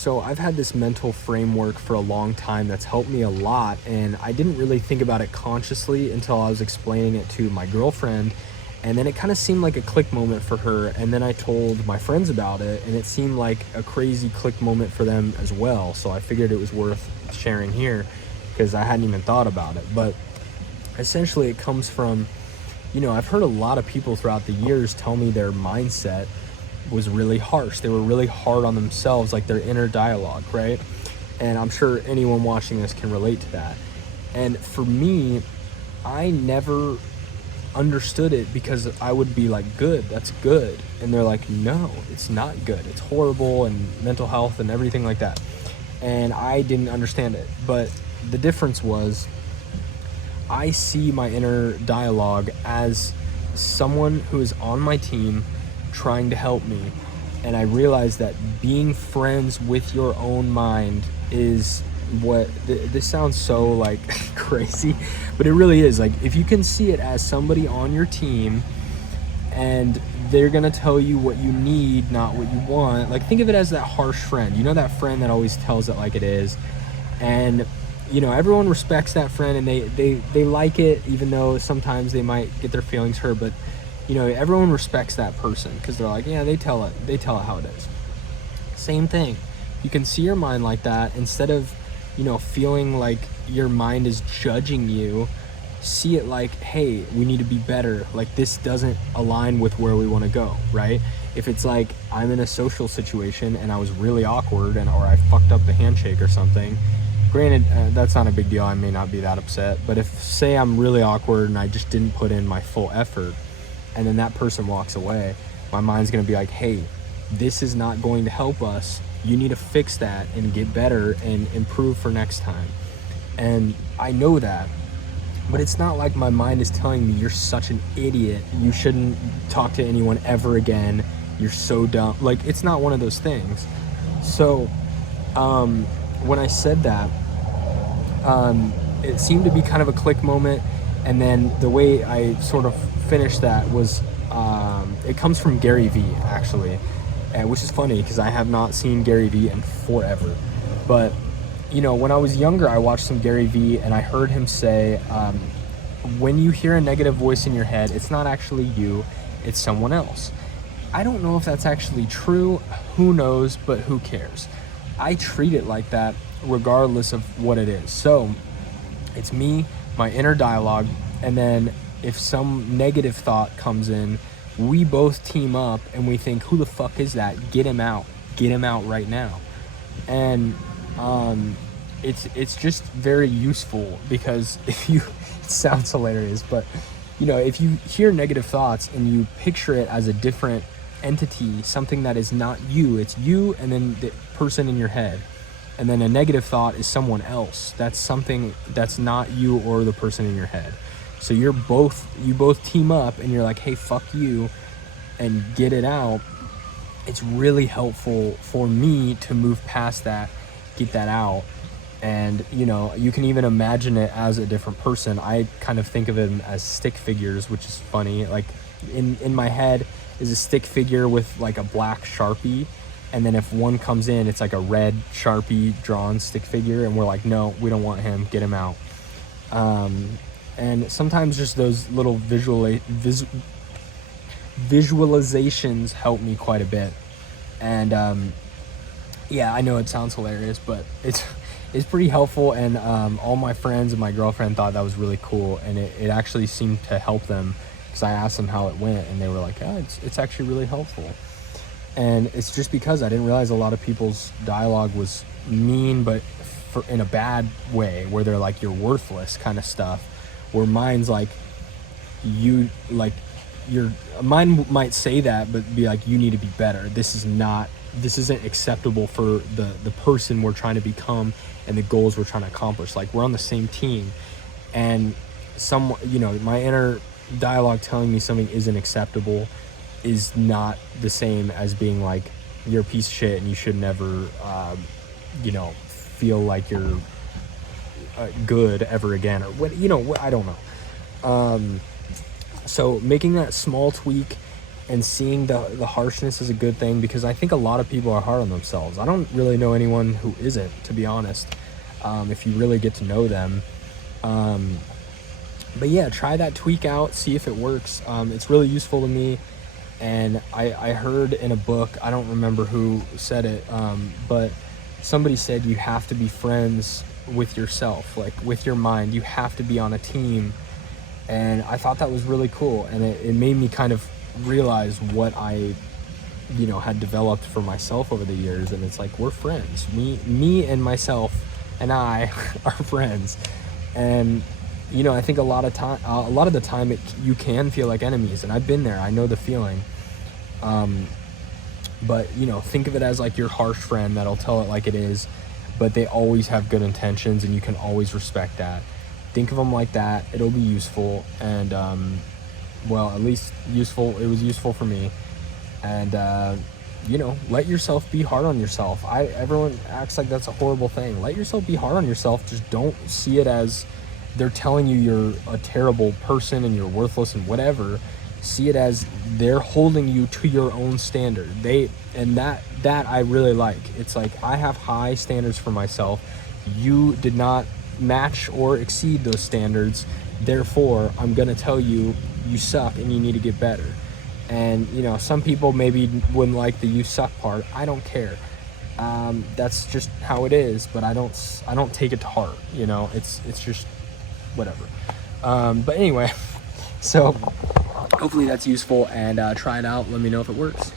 So I've had this mental framework for a long time that's helped me a lot, and I didn't really think about it consciously until I was explaining it to my girlfriend, and then it kind of seemed like a click moment for her, and then I told my friends about it, and it seemed like a crazy click moment for them as well. So I figured it was worth sharing here because I hadn't even thought about it. But essentially it comes from, I've heard a lot of people throughout the years tell me their mindset was really harsh. They were really hard on themselves, like their inner dialogue, right? And I'm sure anyone watching this can relate to that. And for me, I never understood it because I would be like, good, that's good. And they're like, no, it's not good. It's horrible, and mental health and everything like that. And I didn't understand it. But the difference was I see my inner dialogue as someone who is on my team trying to help me, and I realized that being friends with your own mind is what this sounds so like crazy, but it really is. Like, if you can see it as somebody on your team and they're gonna tell you what you need, not what you want. Like, think of it as that harsh friend, that friend that always tells it like it is, and everyone respects that friend, and they like it, even though sometimes they might get their feelings hurt. But everyone respects that person because they're like, yeah, they tell it how it is. Same thing. You can see your mind like that. Instead of, feeling like your mind is judging you, see it like, hey, we need to be better. Like, this doesn't align with where we want to go, right? If it's like I'm in a social situation and I was really awkward or I fucked up the handshake or something, granted, that's not a big deal. I may not be that upset. But if, say, I'm really awkward and I just didn't put in my full effort, and then that person walks away, my mind's going to be like, hey, this is not going to help us. You need to fix that and get better and improve for next time. And I know that, but it's not like my mind is telling me, you're such an idiot, you shouldn't talk to anyone ever again, you're so dumb. Like, it's not one of those things. So when I said that, it seemed to be kind of a click moment. And then the way I sort of finished that was, it comes from Gary Vee, actually, which is funny because I have not seen Gary Vee in forever. But, when I was younger, I watched some Gary Vee, and I heard him say, when you hear a negative voice in your head, it's not actually you, it's someone else. I don't know if that's actually true. Who knows, but who cares? I treat it like that regardless of what it is. So it's me, my inner dialogue, and then if some negative thought comes in, we both team up and we think, who the fuck is that? Get him out right now. And it's just very useful, because if you it sounds hilarious, but if you hear negative thoughts and you picture it as a different entity, something that is not you, it's you and then the person in your head. And then a negative thought is someone else. That's something that's not you or the person in your head. So you both team up and you're like, hey, fuck you, and get it out. It's really helpful for me to move past that, get that out. And, you can even imagine it as a different person. I kind of think of them as stick figures, which is funny. Like, in my head is a stick figure with like a black Sharpie. And then if one comes in, it's like a red Sharpie drawn stick figure. And we're like, no, we don't want him. Get him out. And sometimes just those little visualizations help me quite a bit. And yeah, I know it sounds hilarious, but it's pretty helpful. And all my friends and my girlfriend thought that was really cool. And it actually seemed to help them, because I asked them how it went. And they were like, oh, it's actually really helpful. And it's just because I didn't realize a lot of people's dialogue was mean, but in a bad way, where they're like, you're worthless kind of stuff, where mine's like, your mind might say that, but be like, you need to be better. This isn't acceptable for the person we're trying to become and the goals we're trying to accomplish. Like, we're on the same team, and my inner dialogue telling me something isn't acceptable is not the same as being like, you're a piece of shit and you should never feel like you're good ever again, or what, I don't know. So making that small tweak and seeing the harshness is a good thing, because I think a lot of people are hard on themselves. I don't really know anyone who isn't, to be honest, if you really get to know them. But yeah, try that tweak out, see if it works. It's really useful to me. And I heard in a book, I don't remember who said it, but somebody said you have to be friends with yourself, like with your mind. You have to be on a team. And I thought that was really cool. And it made me kind of realize what I, had developed for myself over the years. And it's like, we're friends. Me and myself and I are friends. And I think a lot of the time you can feel like enemies, and I've been there. I know the feeling. But think of it as like your harsh friend that'll tell it like it is, but they always have good intentions, and you can always respect that. Think of them like that. It'll be useful, and at least useful. It was useful for me. And let yourself be hard on yourself. Everyone acts like that's a horrible thing. Let yourself be hard on yourself. Just don't see it as they're telling you you're a terrible person and you're worthless and whatever. See it as they're holding you to your own standard. That I really like. It's like, I have high standards for myself. You did not match or exceed those standards. Therefore, I'm gonna tell you suck and you need to get better. And some people maybe wouldn't like the you suck part. I don't care. That's just how it is. But I don't take it to heart. It's just whatever. But anyway, so hopefully that's useful, and try it out. Let me know if it works.